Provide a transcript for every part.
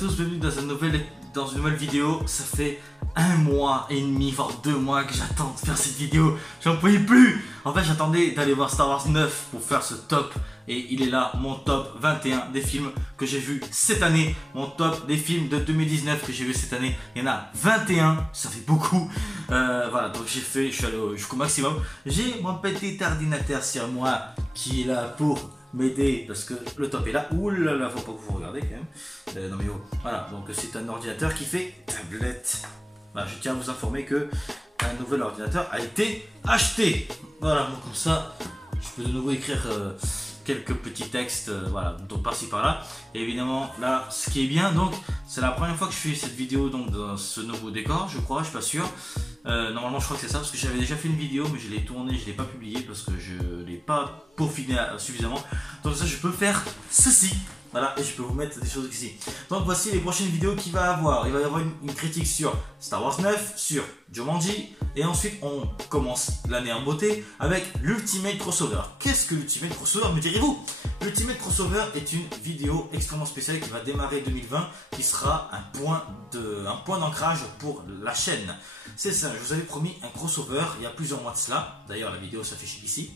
tous, bienvenue dans une nouvelle vidéo. Ça fait 1 mois et demi, voire 2 mois que j'attends de faire cette vidéo. J'en pouvais plus. En fait, j'attendais d'aller voir Star Wars 9 pour faire ce top. Et il est là, mon top 21 des films que j'ai vus cette année. Mon top des films de 2019 que j'ai vus cette année. Il y en a 21, ça fait beaucoup. Voilà, donc je suis allé jusqu'au maximum. J'ai mon petit ordinateur sur moi qui est là pour m'aider parce que le top est là. Ouh là là, faut pas que vous regardez quand même. Non mais oh, voilà, donc c'est un ordinateur qui fait tablette. Voilà, je tiens à vous informer que un nouvel ordinateur a été acheté. Voilà, donc comme ça, je peux de nouveau écrire quelques petits textes, voilà, donc par-ci par-là. Et évidemment, là, ce qui est bien, donc, c'est la première fois que je fais cette vidéo donc dans ce nouveau décor, je crois, je suis pas sûr. Normalement, je crois que c'est ça, parce que j'avais déjà fait une vidéo, mais je l'ai tournée, je l'ai pas publiée parce que je l'ai pas peaufiné suffisamment. Donc ça, je peux faire ceci. Voilà, et je peux vous mettre des choses ici. Donc voici les prochaines vidéos qu'il va y avoir. Il va y avoir une critique sur Star Wars 9, sur Jumanji, et ensuite on commence l'année en beauté avec l'Ultimate Crossover. Qu'est-ce que l'Ultimate Crossover, me direz-vous? L'Ultimate Crossover est une vidéo extrêmement spéciale qui va démarrer 2020, qui sera un point d'ancrage pour la chaîne. C'est ça, je vous avais promis un crossover il y a plusieurs mois de cela. D'ailleurs la vidéo s'affiche ici,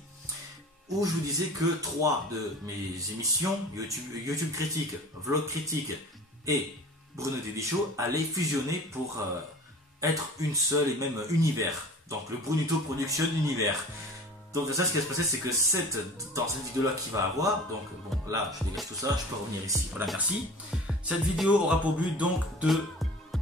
où je vous disais que 3 de mes émissions, YouTube Critique, Vlog Critique et Bruno Teddy Show, allaient fusionner pour être une seule et même univers. Donc le Brunito Production Univers. Donc ça, ce qui va se passer, c'est que dans cette vidéo-là qui va avoir, donc bon, là je dégage tout ça, je peux revenir ici, voilà, merci. Cette vidéo aura pour but donc de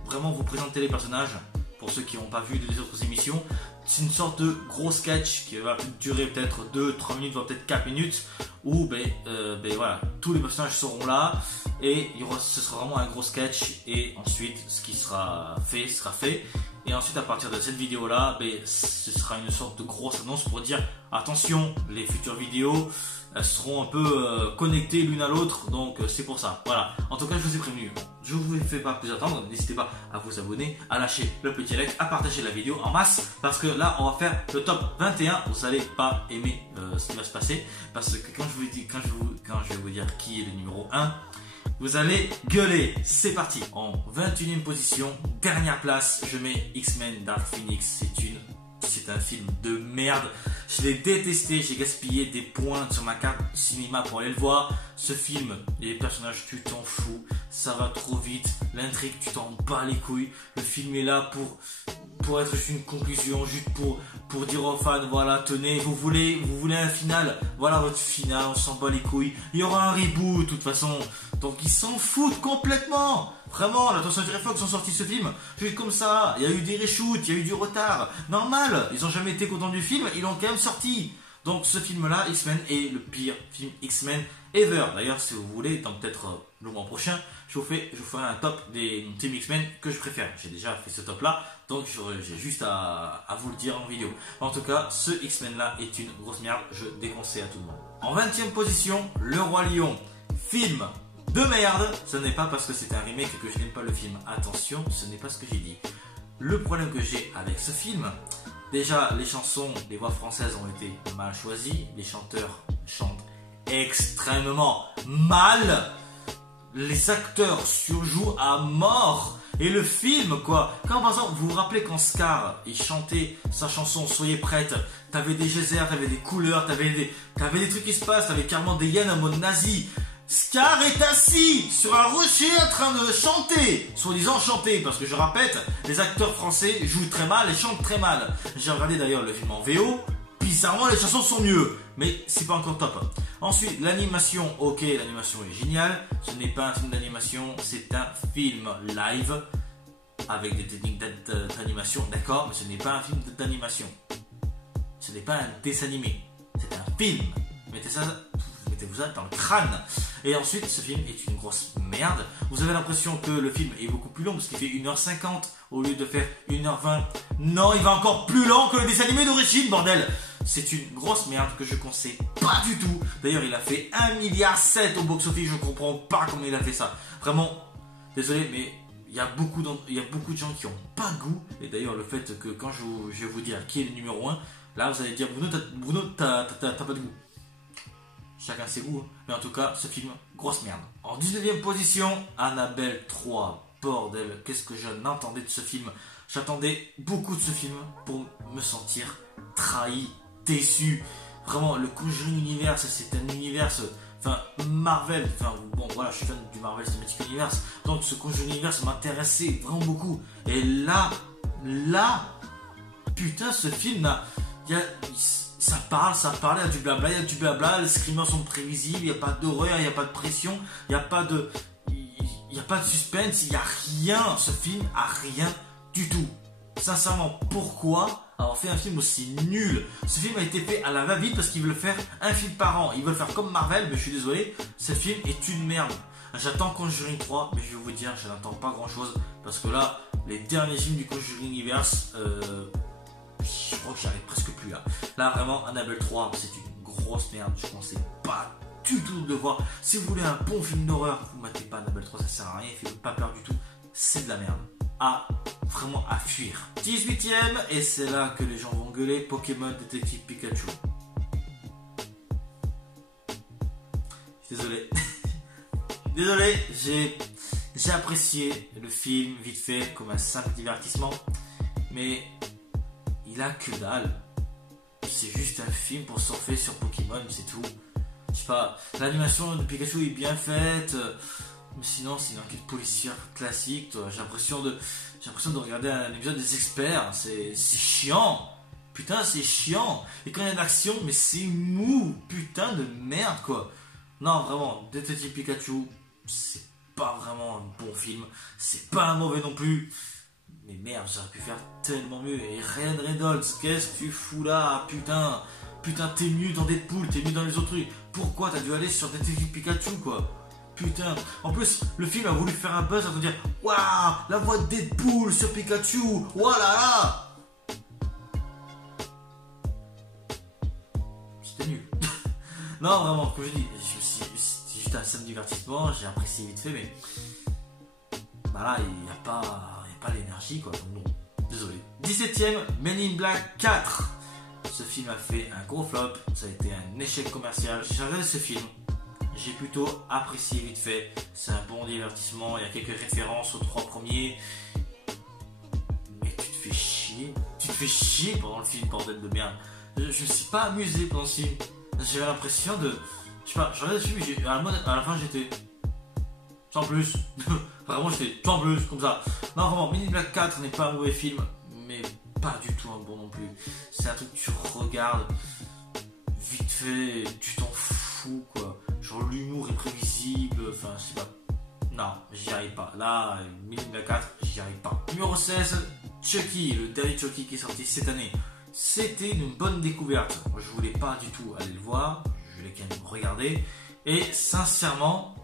vraiment vous présenter les personnages, pour ceux qui n'ont pas vu les autres émissions. C'est une sorte de gros sketch qui va durer peut-être 2-3 minutes, voire peut-être 4 minutes, où voilà, tous les personnages seront là et ce sera vraiment un gros sketch. Et ensuite, ce qui sera fait sera fait. Et ensuite, à partir de cette vidéo-là, ce sera une sorte de grosse annonce pour dire attention, les futures vidéos elles seront un peu connectées l'une à l'autre, donc c'est pour ça. Voilà, en tout cas, je vous ai prévenu. Je ne vous fais pas plus attendre, n'hésitez pas à vous abonner, à lâcher le petit like, à partager la vidéo en masse, parce que là, on va faire le top 21. Vous n'allez pas aimer ce qui va se passer, parce que quand je vais vous dire qui est le numéro 1, vous allez gueuler. C'est parti. En 21e position, dernière place, je mets X-Men Dark Phoenix. C'est un film de merde. Je l'ai détesté, j'ai gaspillé des points sur ma carte cinéma pour aller le voir. Ce film, les personnages, tu t'en fous, ça va trop vite, l'intrigue, tu t'en bats les couilles. Le film est là pour être juste une conclusion, juste pour dire aux fans, voilà, tenez, vous voulez un final, voilà votre final, on s'en bat les couilles. Il y aura un reboot de toute façon, donc ils s'en foutent complètement. Vraiment, la 300 fois qu'ils ont sorti ce film, juste comme ça, il y a eu des reshoots, il y a eu du retard, normal, ils n'ont jamais été contents du film, ils l'ont quand même sorti. Donc ce film-là, X-Men, est le pire film X-Men ever. D'ailleurs, si vous voulez, dans peut-être le mois prochain, je vous ferai un top des Team X-Men que je préfère. J'ai déjà fait ce top-là, donc j'ai juste à vous le dire en vidéo. En tout cas, ce X-Men-là est une grosse merde, je déconseille à tout le monde. En 20e position, Le Roi Lion, film de merde. Ce n'est pas parce que c'est un remake que je n'aime pas le film. Attention, ce n'est pas ce que j'ai dit. Le problème que j'ai avec ce film, déjà les chansons, les voix françaises ont été mal choisies. Les chanteurs chantent extrêmement mal. Les acteurs surjouent à mort. Et le film, quoi. Quand par exemple, vous vous rappelez quand Scar, il chantait sa chanson Soyez prête, t'avais des geysers, t'avais des couleurs, t'avais des trucs qui se passent, t'avais carrément des hyènes en mode nazi. Scar est assis sur un rocher en train de chanter, soi-disant chanter, parce que je répète, les acteurs français jouent très mal et chantent très mal. J'ai regardé d'ailleurs le film en VO, bizarrement les chansons sont mieux, mais c'est pas encore top. Ensuite, l'animation, ok, l'animation est géniale, ce n'est pas un film d'animation, c'est un film live, avec des techniques d'animation, d'accord, mais ce n'est pas un film d'animation. Ce n'est pas un dessin animé, c'est un film. Mettez-vous ça dans le crâne. Et ensuite, ce film est une grosse merde. Vous avez l'impression que le film est beaucoup plus long parce qu'il fait 1h50 au lieu de faire 1h20. Non, il va encore plus long que le dessin animé d'origine, bordel. C'est une grosse merde que je conseille pas du tout. D'ailleurs, il a fait 1,7 milliard au box-office. Je comprends pas comment il a fait ça. Vraiment, désolé, mais il y a beaucoup de gens qui ont pas de goût. Et d'ailleurs, le fait que quand je vais vous dire qui est le numéro 1, là, vous allez dire Bruno, t'as pas de goût. chacun ses goûts. Mais en tout cas, ce film, grosse merde. En 19e position, Annabelle 3. Bordel, qu'est-ce que je n'entendais de ce film. J'attendais beaucoup de ce film pour me sentir trahi, déçu. Vraiment, le Conjuring Universe, c'est un univers, enfin, Marvel, enfin, bon, voilà, je suis fan du Marvel Cinematic Universe, donc ce Conjuring Universe m'intéressait vraiment beaucoup. Et là, putain, ce film, ça parle, il y a du blabla, les screamers sont prévisibles, il n'y a pas d'horreur, il n'y a pas de pression, il n'y a pas de suspense, il n'y a rien, ce film a rien du tout. Sincèrement, pourquoi avoir fait un film aussi nul? Ce film a été fait à la va-vite parce qu'ils veulent faire un film par an. Ils veulent faire comme Marvel, mais je suis désolé, ce film est une merde. J'attends Conjuring 3, mais je vais vous dire, je n'attends pas grand chose parce que là, les derniers films du Conjuring Universe, je crois que j'arrive presque plus là. Là, vraiment, Annabelle 3, c'est une grosse merde. Je ne pensais pas du tout de le voir. Si vous voulez un bon film d'horreur, vous ne matez pas Annabelle 3, ça sert à rien, il fait pas peur du tout. C'est de la merde. Vraiment à fuir. 18ème, et c'est là que les gens vont gueuler, Pokémon Détective Pikachu. Je suis désolé. Désolé, j'ai apprécié le film vite fait comme un simple divertissement, mais il a que dalle. C'est juste un film pour surfer sur Pokémon, c'est tout. Je sais pas, l'animation de Pikachu est bien faite. Mais sinon, c'est une enquête policière classique. J'ai l'impression de regarder un épisode des experts. C'est chiant. Putain, c'est chiant. Et quand il y a de l'action, mais c'est mou. Putain de merde, quoi. Non, vraiment, Détective Pikachu, c'est pas vraiment un bon film. C'est pas un mauvais non plus. Mais merde, j'aurais pu faire tellement mieux. Et Ryan Reynolds, qu'est-ce que tu fous là, putain. Putain, t'es mieux dans Deadpool, t'es mieux dans les autres trucs. Pourquoi t'as dû aller sur Détective Pikachu, quoi? Putain, en plus, le film a voulu faire un buzz à te dire waouh, la voix de Deadpool sur Pikachu, voilà. C'était nul. Non, vraiment, comme je dis, c'est juste un simple divertissement, j'ai apprécié vite fait, mais bah là, il n'y a pas l'énergie, quoi. Donc, non, désolé. 17ème, Men in Black 4. Ce film a fait un gros flop, ça a été un échec commercial. J'ai regardé ce film. J'ai plutôt apprécié vite fait. C'est un bon divertissement. Il y a quelques références aux 3 premiers. Mais tu te fais chier. Tu te fais chier pendant le film, bordel de merde. Je me suis pas amusé pendant ce film. J'avais l'impression de... Je sais pas, je regardais le film et à la fin j'étais... Sans plus. Vraiment j'étais sans plus, comme ça. Non vraiment, Men in Black 4 n'est pas un mauvais film. Mais pas du tout un bon non plus. C'est un truc que tu regardes vite fait, tu t'en fous quoi. Genre l'humour est prévisible, enfin je sais pas. Non, j'y arrive pas. Là, 1004, j'y arrive pas. Numéro 16, Chucky, le dernier Chucky qui est sorti cette année. C'était une bonne découverte. Je voulais pas du tout aller le voir, je voulais quand même regarder. Et sincèrement,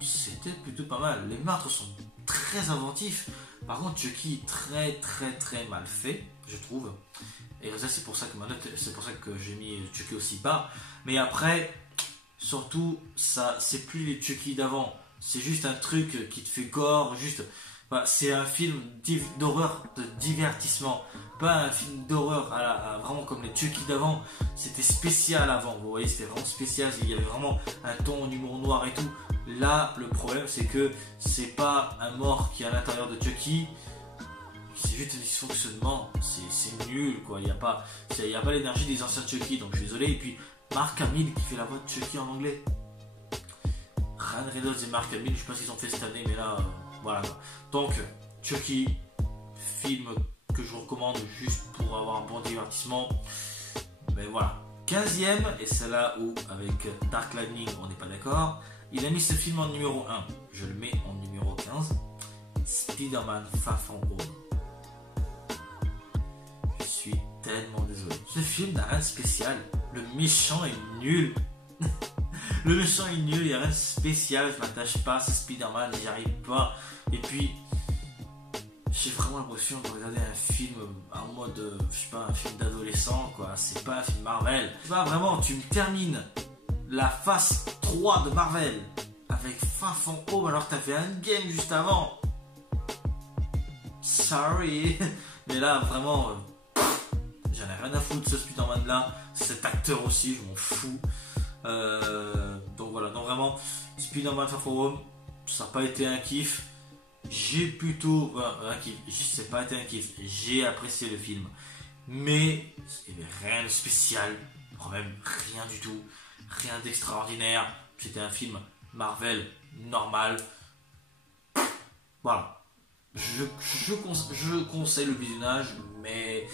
c'était plutôt pas mal. Les meurtres sont très inventifs. Par contre, Chucky est très mal fait, je trouve. Et ça, c'est pour ça que ma note, c'est pour ça que j'ai mis Chucky aussi bas. Mais après, surtout, ça, c'est plus les Chucky d'avant. C'est juste un truc qui te fait gore, juste. Bah, c'est un film d'horreur de divertissement, pas un film d'horreur vraiment comme les Chucky d'avant. C'était spécial avant, vous voyez, c'était vraiment spécial. Il y avait vraiment un ton, un humour noir et tout. Là, le problème, c'est que c'est pas un mort qui est à l'intérieur de Chucky. C'est juste un dysfonctionnement, c'est nul quoi, il n'y a pas l'énergie des anciens Chucky, donc je suis désolé. Et puis Mark Hamill qui fait la voix de Chucky en anglais. Ryan Reynolds et Mark Hamill, je sais pas ce qu'ils ont fait cette année, mais là, voilà. Donc, Chucky, film que je vous recommande juste pour avoir un bon divertissement. Mais voilà. 15ème, et c'est là où avec Dark Lightning on n'est pas d'accord. Il a mis ce film en numéro 1, je le mets en numéro 15. Spider-Man Far From Home. Je suis tellement désolé. Ce film n'a rien de spécial. Le méchant est nul. Le méchant est nul, il n'y a rien de spécial. Je m'attache pas à ce Spider-Man, j'y arrive pas. Et puis, j'ai vraiment l'impression de regarder un film en mode, je sais pas, un film d'adolescent, quoi. C'est pas un film Marvel. Bah, vraiment, tu me termines la phase 3 de Marvel avec Far From Home alors que t'as fait un game juste avant. Sorry. Mais là, vraiment, j'en ai rien à foutre de ce Spider-Man là. Cet acteur aussi, je m'en fous. Donc voilà, donc vraiment, Spider-Man Far From Home, ça n'a pas été un kiff. J'ai plutôt... un kiff, ça n'a pas été un kiff. J'ai apprécié le film. Mais il n'y avait rien de spécial. Même rien du tout. Rien d'extraordinaire. C'était un film Marvel normal. Voilà. Je conseille le visionnage, mais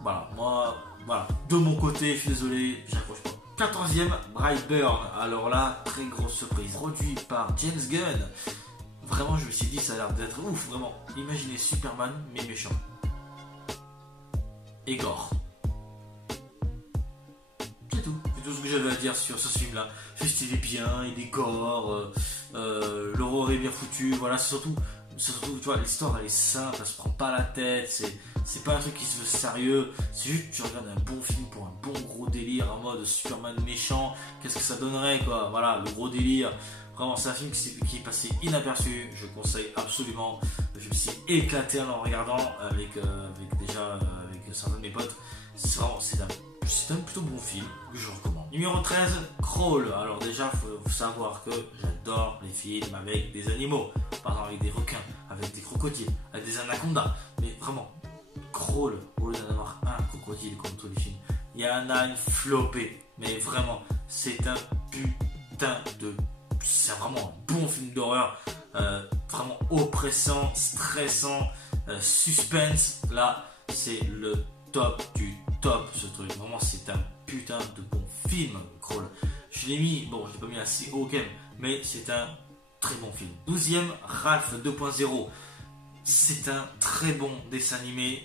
voilà, moi, voilà, de mon côté, je suis désolé, j'accroche pas. 14e, Brightburn. Alors là, très grosse surprise. Produit par James Gunn. Vraiment, je me suis dit, ça a l'air d'être ouf, vraiment. Imaginez Superman, mais méchant. Et gore. C'est tout. C'est tout ce que j'avais à dire sur ce film-là. Juste, il est bien, il est gore. L'horreur est bien foutue. Voilà, c'est surtout, tu vois, l'histoire, elle est simple, elle se prend pas la tête. C'est pas un truc qui se veut sérieux. C'est juste, tu regardes un bon film pour un bon gros délire en mode Superman méchant. Qu'est-ce que ça donnerait, quoi. Voilà, le gros délire. Vraiment, c'est un film qui est passé inaperçu. Je conseille absolument. Je me suis éclaté en le regardant avec certains de mes potes. C'est un plutôt bon film que je recommande. Numéro 13, Crawl. Alors déjà, faut savoir que j'adore les films avec des animaux. Par exemple, avec des requins, avec des crocodiles, avec des anacondas. Mais vraiment, Crawl, au lieu d'en avoir un crocodile comme tous les films, il y en a une flopée. Mais vraiment, c'est un putain de... C'est vraiment un bon film d'horreur. Vraiment oppressant, stressant, suspense. Là, c'est le top du top, ce truc. Vraiment, c'est un putain de bon film, Crawl. Je l'ai mis, bon, je l'ai pas mis assez haut quand même, mais c'est un très bon film. 12e, Ralph 2.0. C'est un très bon dessin animé.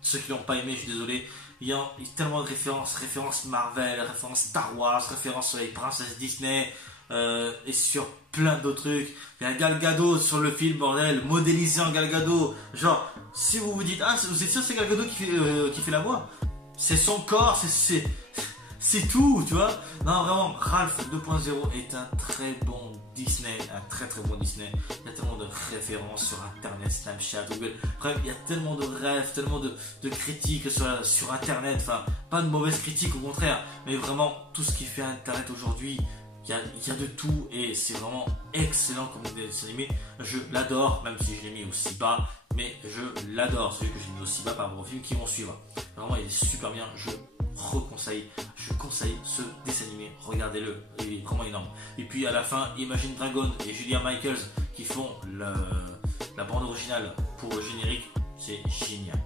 Ceux qui l'ont pas aimé, je suis désolé. Il y a tellement de références Marvel, références Star Wars, références sur les princesses Disney, et sur plein d'autres trucs. Il y a Gal Gadot sur le film, bordel, modélisé en Gal Gadot. Genre, si vous vous dites, ah, vous êtes sûr que c'est Gal Gadot qui fait la voix? C'est son corps, c'est tout, tu vois. Non, vraiment, Ralph 2.0 est un très bon Disney, un très très bon Disney. Il y a tellement de références sur Internet, Snapchat, Google. Bref, il y a tellement de rêves, tellement de critiques sur Internet. Enfin, pas de mauvaises critiques, au contraire. Mais vraiment, tout ce qui fait Internet aujourd'hui, il y a de tout et c'est vraiment excellent comme dessin animé. Je l'adore, même si je l'ai mis aussi bas. Mais je l'adore, celui que j'ai mis aussi bas par rapport aux films qui vont suivre. Vraiment, il est super bien. Je conseille ce dessin animé, regardez-le, il est vraiment énorme. Et puis à la fin, Imagine Dragon et Julia Michaels qui font la bande originale pour le générique, c'est génial.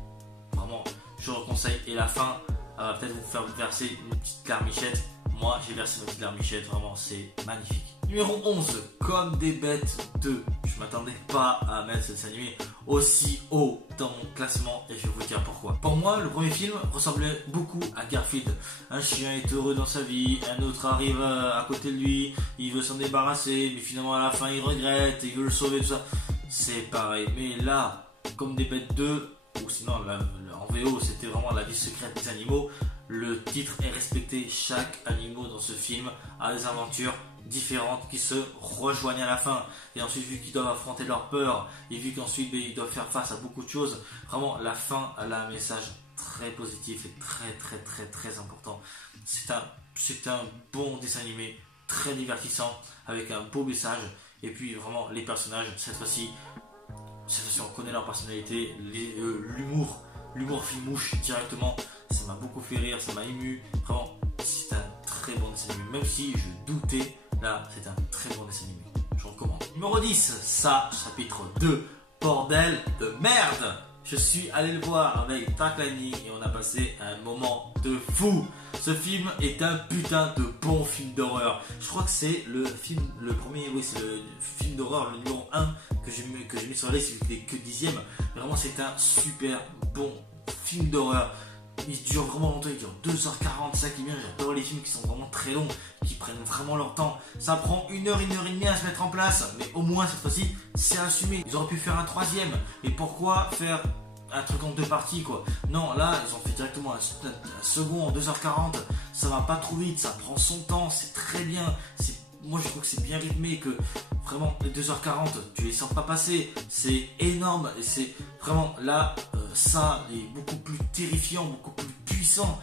Vraiment, je le conseille. Et la fin, peut-être vous faire verser une petite larmichette. Moi, j'ai versé une petite larmichette, vraiment, c'est magnifique. Numéro 11, Comme des bêtes 2. Je m'attendais pas à mettre ce dessin animé aussi haut dans mon classement et je vais vous dire pourquoi. Pour moi, le premier film ressemblait beaucoup à Garfield. Un chien est heureux dans sa vie, un autre arrive à côté de lui, il veut s'en débarrasser, mais finalement à la fin il regrette, il veut le sauver, tout ça. C'est pareil, mais là, Comme des bêtes 2, ou sinon en VO c'était vraiment La vie secrète des animaux. Le titre est respecté, chaque animal dans ce film a des aventures différentes qui se rejoignent à la fin. Et ensuite, vu qu'ils doivent affronter leur peur, et vu qu'ensuite ils doivent faire face à beaucoup de choses, vraiment la fin elle a un message très positif et très important. C'est un bon dessin animé, très divertissant, avec un beau message. Et puis vraiment les personnages, cette fois-ci on connaît leur personnalité, l'humour filmouche directement. Ça m'a beaucoup fait rire, ça m'a ému. Vraiment, c'est un très bon dessin animé. Même si je doutais, là, c'est un très bon dessin animé. Je recommande. Numéro 10, ça, chapitre 2. Bordel de merde! Je suis allé le voir avec Dark Lightning et on a passé un moment de fou. Ce film est un putain de bon film d'horreur. Je crois que c'est le premier, oui, c'est le film d'horreur, le numéro 1 que j'ai mis sur la liste, il n'est que 10e. Vraiment, c'est un super bon film d'horreur. Il dure vraiment longtemps, il dure 2h40, ça qui est bien. J'adore les films qui sont vraiment très longs, qui prennent vraiment leur temps. Ça prend 1 heure et demie à se mettre en place, mais au moins cette fois-ci, c'est assumé. Ils auraient pu faire un 3e, mais pourquoi faire un truc en 2 parties, quoi? Non, là, ils ont fait directement un second en 2h40. Ça va pas trop vite, ça prend son temps, c'est très bien. Moi, je trouve que c'est bien rythmé, que vraiment les 2h40, tu les sens pas passer. C'est énorme et c'est vraiment là, ça est beaucoup plus terrifiant, beaucoup plus puissant.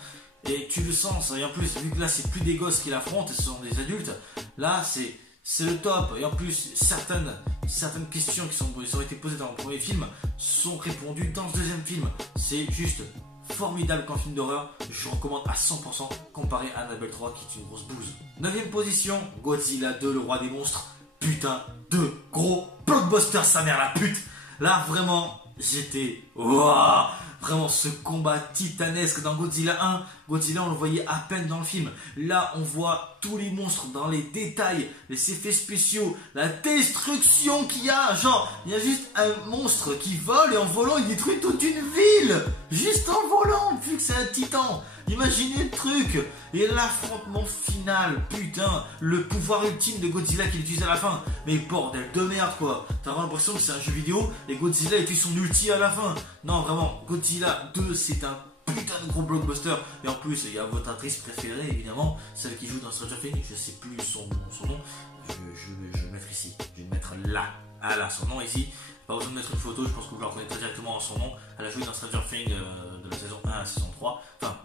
Et tu le sens, et en plus, vu que là c'est plus des gosses qui l'affrontent, ce sont des adultes, là c'est le top. Et en plus, certaines questions qui ont été posées dans le premier film sont répondues dans ce deuxième film. C'est juste formidable comme film d'horreur. Je recommande à 100% comparé à Annabelle 3 qui est une grosse bouse. 9ème position, Godzilla 2, le roi des monstres. Putain de gros blockbuster, sa mère la pute. Là vraiment, j'étais... Wow, vraiment ce combat titanesque dans Godzilla 1. Godzilla on le voyait à peine dans le film. Là on voit tous les monstres dans les détails, les effets spéciaux, la destruction qu'il y a. Genre il y a juste un monstre qui vole et en volant il détruit toute une ville. Juste en volant, vu que c'est un titan. Imaginez le truc. Et l'affrontement final, putain, le pouvoir ultime de Godzilla qu'il utilise à la fin. Mais bordel de merde quoi. T'as vraiment l'impression que c'est un jeu vidéo et Godzilla utilise son ulti à la fin. Non vraiment, Godzilla 2 c'est un putain de gros blockbuster. Et en plus il y a votre actrice préférée évidemment, celle qui joue dans Stranger Things, je sais plus son nom. Je vais le mettre ici, je vais le mettre là. Ah là, son nom ici. Pas besoin de mettre une photo, je pense que vous la reconnaîtrez directement en son nom. Elle a joué dans Stranger Things de la saison 1 à la saison 3. Enfin,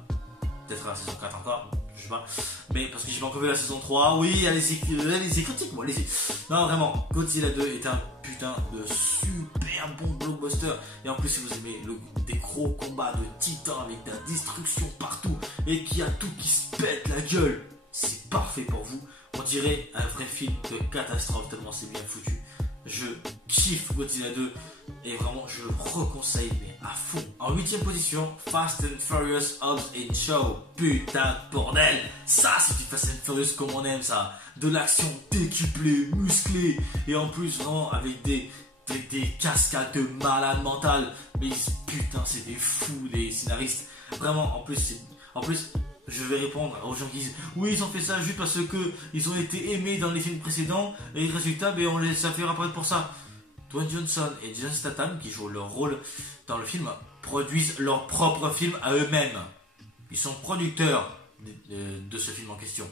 peut-être à la saison 4 encore, je sais pas. Mais parce que j'ai pas encore vu la saison 3. Oui, allez-y, critique moi, allez-y. Non, vraiment, Godzilla 2 est un putain de super bon blockbuster. Et en plus, si vous aimez des gros combats de titans avec de la destruction partout et qu'il y a tout qui se pète la gueule, c'est parfait pour vous. On dirait un vrai film de catastrophe tellement c'est bien foutu. Je kiffe Godzilla 2 et vraiment je le reconseille mais à fond. En 8ème position, Fast and Furious Hobbs and Shaw. Putain de bordel, ça c'est du Fast and Furious comme on aime ça. De l'action décuplée, musclée et en plus vraiment avec des cascades de malade mental. Mais putain c'est des fous des scénaristes. Vraiment en plus je vais répondre aux gens qui disent oui ils ont fait ça juste parce que ils ont été aimés dans les films précédents et résultat on les a fait apparaître pour ça. Dwayne Johnson et Jason Statham qui jouent leur rôle dans le film produisent leur propre film à eux-mêmes. Ils sont producteurs de ce film en question.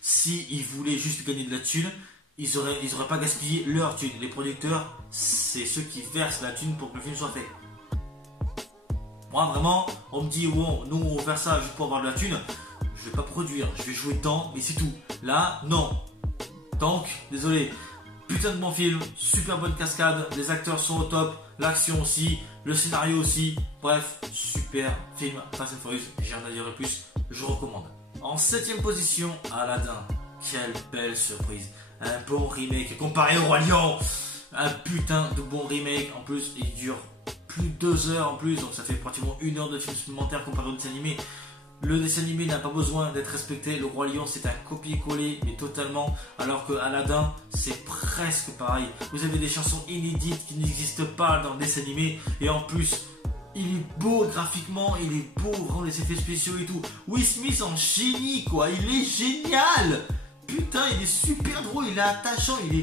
S'ils voulaient juste gagner de la thune, ils auraient pas gaspillé leur thune. Les producteurs c'est ceux qui versent la thune pour que le film soit fait. Moi vraiment, on me dit wow, nous on va faire ça juste pour avoir de la thune, je vais pas produire, je vais jouer dedans, mais c'est tout. Là, non. Donc, désolé. Putain de bon film, super bonne cascade, les acteurs sont au top, l'action aussi, le scénario aussi. Bref, super film, Fast and Furious, j'ai rien à dire de plus, je recommande. En 7ème position, Aladdin. Quelle belle surprise. Un bon remake comparé au Roi Lion. Un putain de bon remake, en plus il dure plus de 2 heures en plus, donc ça fait pratiquement 1 heure de film supplémentaire comparé au dessin animé. Le dessin animé n'a pas besoin d'être respecté, le Roi Lion c'est un copier-coller mais totalement, alors que Aladdin c'est presque pareil. Vous avez des chansons inédites qui n'existent pas dans le dessin animé et en plus il est beau graphiquement, il est beau, vraiment les effets spéciaux et tout. Will Smith en génie quoi, il est génial. Putain il est super drôle, il est attachant, il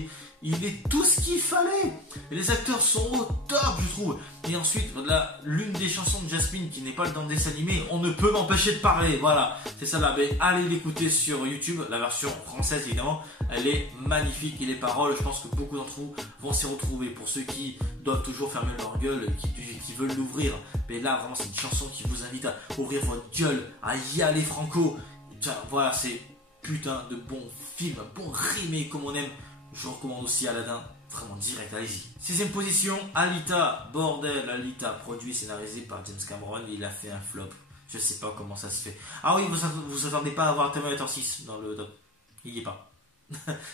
est tout ce qu'il fallait. Et les acteurs sont au top, je trouve. Et ensuite, là, l'une des chansons de Jasmine qui n'est pas dans le dessin animé, on ne peut m'empêcher de parler. Voilà, c'est ça là. Mais allez l'écouter sur YouTube, la version française évidemment. Elle est magnifique et les paroles, je pense que beaucoup d'entre vous vont s'y retrouver. Pour ceux qui doivent toujours fermer leur gueule, qui veulent l'ouvrir. Mais là, vraiment, c'est une chanson qui vous invite à ouvrir votre gueule, à y aller franco. Tiens, voilà, c'est putain de bon film, bon remake comme on aime. Je vous recommande aussi Aladdin, vraiment direct, allez-y. 6ème position, Alita. Bordel, Alita, produit et scénarisé par James Cameron, il a fait un flop. Je sais pas comment ça se fait. Ah oui, vous attendez pas à voir Terminator 6 dans le top. Il y est pas.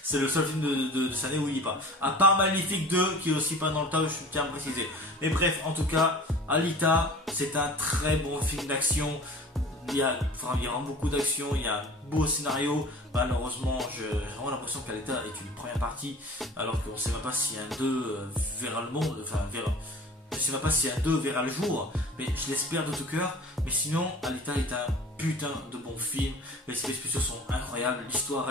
C'est le seul film de cette année où il y est pas. À part Magnifique 2, qui est aussi pas dans le top, je tiens à préciser. Mais bref, en tout cas, Alita, c'est un très bon film d'action. Il y a vraiment beaucoup d'action, il y a un beau scénario. Malheureusement, j'ai vraiment l'impression qu'Alita est une première partie, alors qu'on ne sait même pas si un 2 verra le monde, je ne sais même pas si un 2 verra le jour, mais je l'espère de tout cœur. Mais sinon, Alita est un putain de bon film, les effets spéciaux sont incroyables, l'histoire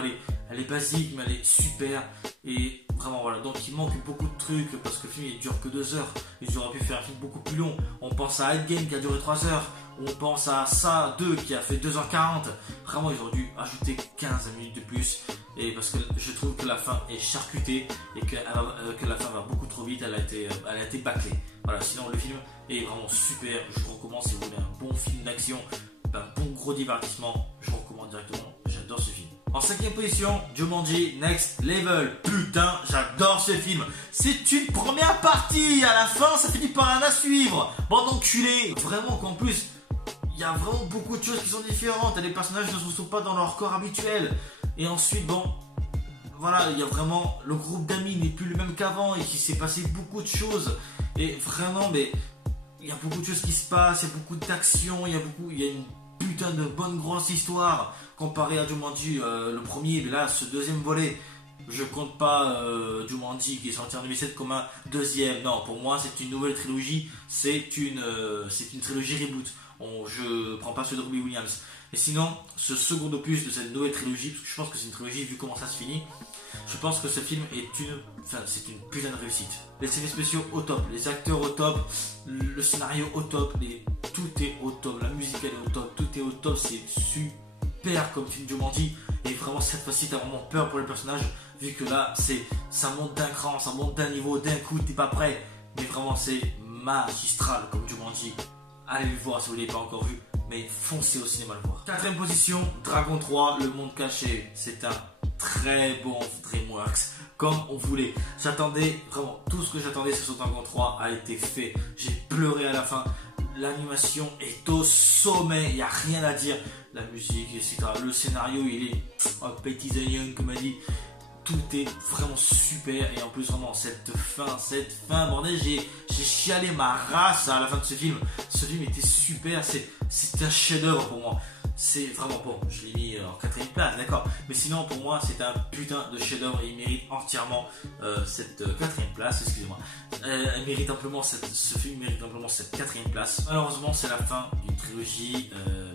elle est basique, mais elle est super, et vraiment voilà, donc il manque beaucoup de trucs, parce que le film il dure que 2 heures, ils auraient pu faire un film beaucoup plus long. On pense à Endgame qui a duré 3 heures, on pense à ça 2 qui a fait 2h40, vraiment ils auraient dû ajouter 15 minutes de plus, et parce que je trouve que la fin est charcutée, et que la fin va beaucoup trop vite, elle a été bâclée. Voilà, sinon le film est vraiment super, je vous recommande si vous voulez un bon film d'action. un bon gros divertissement. Je vous recommande directement, j'adore ce film. En 5ème position, Jumanji Next Level. Putain, j'adore ce film. C'est une première partie. À la fin, ça finit par un à suivre. Bande d'enculés. Vraiment qu'en plus, il y a vraiment beaucoup de choses qui sont différentes. Les personnages ne sont pas dans leur corps habituel. Et ensuite, bon, voilà, il y a vraiment... Le groupe d'amis n'est plus le même qu'avant et qu'il s'est passé beaucoup de choses. Et vraiment, mais... Il y a beaucoup de choses qui se passent, il y a beaucoup d'action, il y a une putain de bonne grosse histoire comparé à Jumanji le premier, mais là ce deuxième volet, je compte pas Jumanji qui est sorti en 2007 comme un deuxième. Non, pour moi c'est une nouvelle trilogie, c'est une trilogie reboot. Je prends pas ceux de Robbie Williams. Et sinon, ce second opus de cette nouvelle trilogie, parce que je pense que c'est une trilogie vu comment ça se finit, je pense que ce film c'est une putain de réussite. Les effets spéciaux au top, les acteurs au top, le scénario au top, tout est au top, la musique elle est au top, tout est au top, c'est super comme film Jumanji. Et vraiment cette fois-ci t'as vraiment peur pour les personnages, vu que là ça monte d'un cran, ça monte d'un niveau, d'un coup t'es pas prêt. Mais vraiment c'est magistral comme Jumanji. Allez le voir si vous ne l'avez pas encore vu, mais foncez au cinéma le voir. 4ème position, Dragon 3, Le Monde Caché. C'est un très bon DreamWorks, comme on voulait. J'attendais, vraiment, tout ce que j'attendais sur ce Dragon 3 a été fait. J'ai pleuré à la fin. L'animation est au sommet, il n'y a rien à dire. La musique, etc. Le scénario, il est petit oignon, comme on dit. Tout est vraiment super et en plus vraiment cette fin bordel, j'ai chialé ma race à la fin de ce film. Ce film était super, c'est un chef-d'œuvre pour moi. C'est vraiment bon, je l'ai mis en 4ème place, d'accord. Mais sinon pour moi c'est un putain de chef-d'œuvre et il mérite entièrement cette 4ème place, excusez-moi. Il mérite amplement ce film mérite amplement cette 4ème place. Malheureusement c'est la fin d'une trilogie.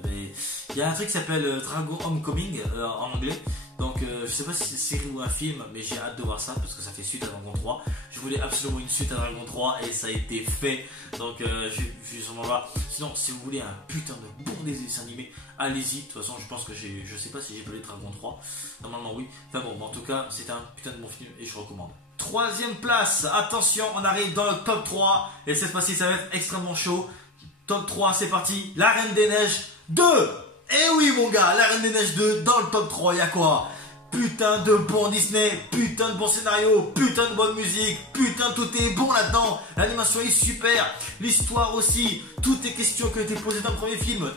Mais il y a un truc qui s'appelle Dragon Homecoming en anglais. Donc je sais pas si c'est une série ou un film, mais j'ai hâte de voir ça parce que ça fait suite à Dragon 3. Je voulais absolument une suite à Dragon 3 et ça a été fait. Donc je vais sûrement voir. Sinon si vous voulez un putain de bon dessin animé, allez-y. De toute façon je pense que je sais pas si j'ai pas les Dragon 3. Normalement oui. Enfin bon, en tout cas c'est un putain de bon film et je recommande. 3ème place, attention, on arrive dans le top 3 et cette fois-ci ça va être extrêmement chaud. Top 3, c'est parti. La Reine des Neiges 2. Eh oui mon gars, La Reine des Neiges 2 dans le top 3, y'a quoi? Putain de bon Disney, putain de bon scénario, putain de bonne musique, putain tout est bon là-dedans. L'animation est super, l'histoire aussi, toutes les questions qui ont été posées dans le premier film,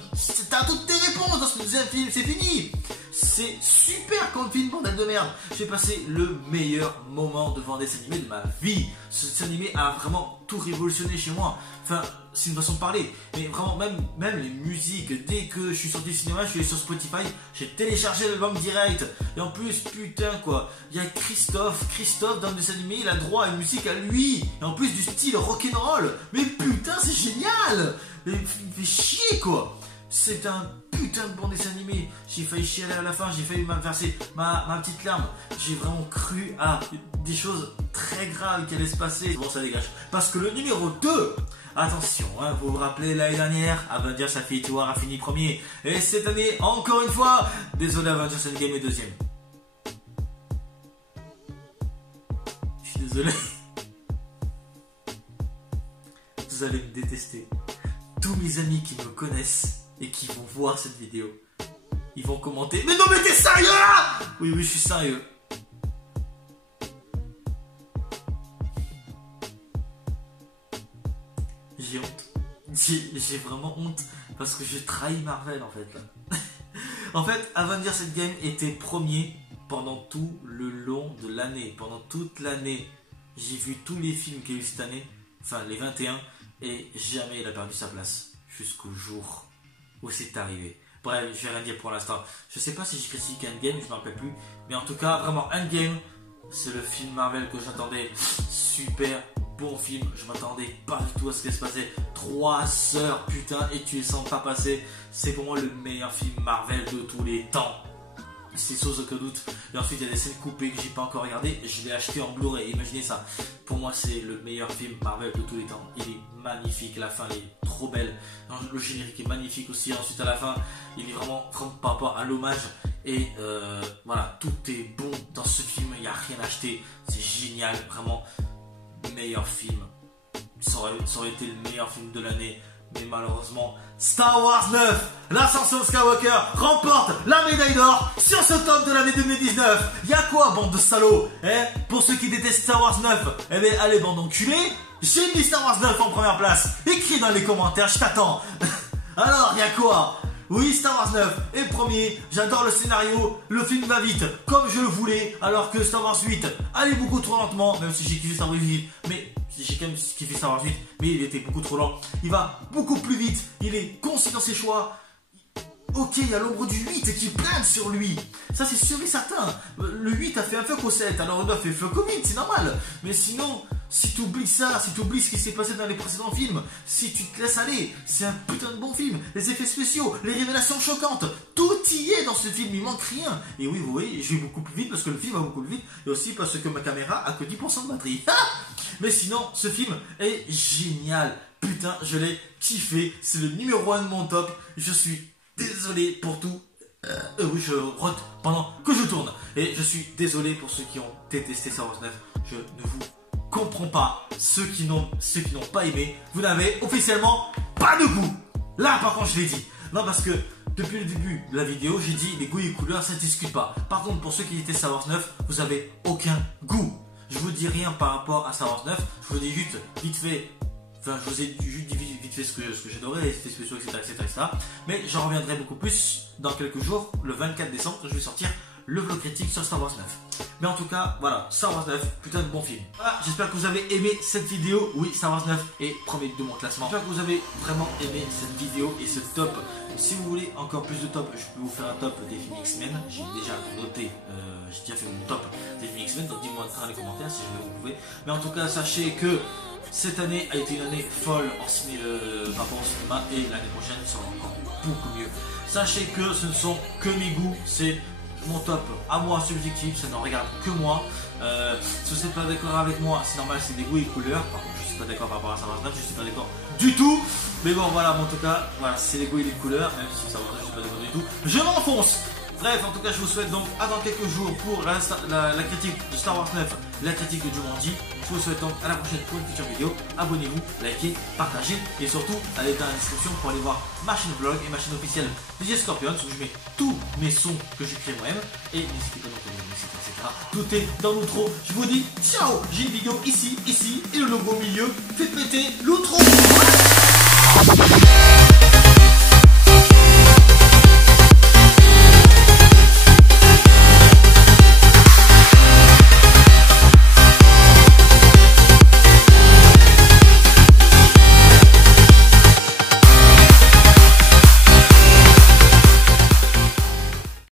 t'as toutes tes réponses dans ce deuxième film, c'est fini. C'est super comme film, bordel de merde. J'ai passé le meilleur moment devant un dessin animé de ma vie. Ce dessin animé a vraiment tout révolutionné chez moi. Enfin, c'est une façon de parler. Mais vraiment, même les musiques, dès que je suis sorti du cinéma, je suis allé sur Spotify, j'ai téléchargé l'album direct. Et en plus, putain quoi, il y a Christophe dans le dessin animé, il a droit à une musique à lui. Et en plus du style rock'n'roll. Mais putain, c'est génial. Mais il fait chier quoi. C'est un putain de bon dessin animé. J'ai failli chialer à la fin, j'ai failli verser ma petite larme. J'ai vraiment cru à des choses très graves qui allaient se passer. Bon, ça dégage. Parce que le numéro 2, attention, hein, vous vous rappelez l'année dernière, Avengers Infinity War a fini premier. Et cette année, encore une fois, désolé, Avengers Endgame est deuxième. Je suis désolé. Vous allez me détester. Tous mes amis qui me connaissent et qui vont voir cette vidéo, ils vont commenter. Mais non mais t'es sérieux là? Oui, je suis sérieux. J'ai honte. J'ai vraiment honte parce que je trahis Marvel en fait là. En fait, Avengers Endgame était premier pendant tout le long de l'année. Pendant toute l'année, j'ai vu tous les films qu'il y a eu cette année, enfin les 21, et jamais il a perdu sa place jusqu'au jour où c'est arrivé. Bref, je vais rien dire pour l'instant. Je sais pas si j'ai critiqué Endgame, je me rappelle plus. Mais en tout cas, vraiment, Endgame, c'est le film Marvel que j'attendais. Super bon film. Je m'attendais pas du tout à ce qui se passait. 3 heures, putain, et tu les sens pas passer. C'est pour moi le meilleur film Marvel de tous les temps. C'est sans aucun doute. Et ensuite, il y a des scènes coupées que j'ai pas encore regardées. Je l'ai acheté en Blu-ray. Imaginez ça. Pour moi, c'est le meilleur film Marvel de tous les temps. Il est magnifique. La fin, elle est trop belle. Le générique est magnifique aussi. Ensuite, à la fin, il est vraiment par rapport à l'hommage. Et voilà, tout est bon dans ce film. Il n'y a rien à acheter. C'est génial. Vraiment, meilleur film. Ça aurait été le meilleur film de l'année. Mais malheureusement, Star Wars 9, l'ascension de Skywalker, remporte la médaille d'or sur ce top de l'année 2019. Y'a quoi, bande de salauds, hein? Pour ceux qui détestent Star Wars 9, eh bien, allez, bande d'enculés. J'ai mis Star Wars 9 en première place. Écris dans les commentaires, je t'attends. Alors, y'a quoi? Oui, Star Wars 9 est premier, j'adore le scénario, le film va vite, comme je le voulais, alors que Star Wars 8 allait beaucoup trop lentement, même si j'ai kiffé Star Wars 8, mais j'ai quand même kiffé Star Wars 8, mais il était beaucoup trop lent. Il va beaucoup plus vite, il est concis dans ses choix. Ok, il y a l'ombre du 8 qui plane sur lui. Ça, c'est sûr et certain. Le 8 a fait un fuck au 7, alors le 9 fait fuck au 8, c'est normal. Mais sinon, si tu oublies ça, si tu oublies ce qui s'est passé dans les précédents films, si tu te laisses aller, c'est un putain de bon film. Les effets spéciaux, les révélations choquantes, tout y est dans ce film, il manque rien. Et oui, vous voyez, je vais beaucoup plus vite parce que le film va beaucoup plus vite, et aussi parce que ma caméra a que 10% de batterie. Mais sinon, ce film est génial. Putain, je l'ai kiffé. C'est le numéro 1 de mon top. Je suis désolé pour tout. Oui, je rote pendant que je tourne. Et je suis désolé pour ceux qui ont détesté Star Wars 9. Je ne vous comprends pas. Ceux qui n'ont pas aimé, vous n'avez officiellement pas de goût. Là, par contre, je l'ai dit. Non, parce que depuis le début de la vidéo, j'ai dit les goûts et les couleurs, ça ne discute pas. Par contre, pour ceux qui détestent Star Wars 9, vous avez aucun goût. Je vous dis rien par rapport à Star Wars 9. Je vous dis juste vite fait. Enfin, je vous ai juste dit vite fait ce que j'adorais, les effets spéciaux, etc. Mais j'en reviendrai beaucoup plus dans quelques jours, le 24 décembre, quand je vais sortir le vlog critique sur Star Wars 9. Mais en tout cas, voilà, Star Wars 9, putain de bon film. Voilà, j'espère que vous avez aimé cette vidéo. Oui, Star Wars 9 est premier de mon classement. J'espère que vous avez vraiment aimé cette vidéo et ce top. Si vous voulez encore plus de top, je peux vous faire un top des films X-Men. J'ai déjà noté, j'ai déjà fait mon top des films X-Men, donc dites-moi dans les commentaires si vous pouvez. Mais en tout cas, sachez que cette année a été une année folle en rapport au cinéma et l'année prochaine sera encore beaucoup mieux. Sachez que ce ne sont que mes goûts, c'est mon top à moi subjectif, ça ne regarde que moi. Si vous n'êtes pas d'accord avec moi, c'est normal, c'est des goûts et couleurs. Par contre, je ne suis pas d'accord par rapport à Star Wars 9, je ne suis pas d'accord du tout. Mais bon, voilà, en tout cas, voilà, c'est les goûts et les couleurs, même si Star Wars 9, je ne suis pas d'accord du tout. Je m'enfonce. Bref, en tout cas, je vous souhaite donc à dans quelques jours pour la critique de Star Wars 9, la critique de Jumanji. Je vous souhaite donc à la prochaine pour une future vidéo. Abonnez-vous, likez, partagez et surtout allez dans la description pour aller voir ma chaîne vlog et ma chaîne officielle DJ Scorpions où je mets tous mes sons que je crée moi-même. Et n'hésitez pas donc à vous etc. Tout est dans l'outro. Je vous dis ciao. J'ai une vidéo ici et le logo au milieu. Faites péter l'outro.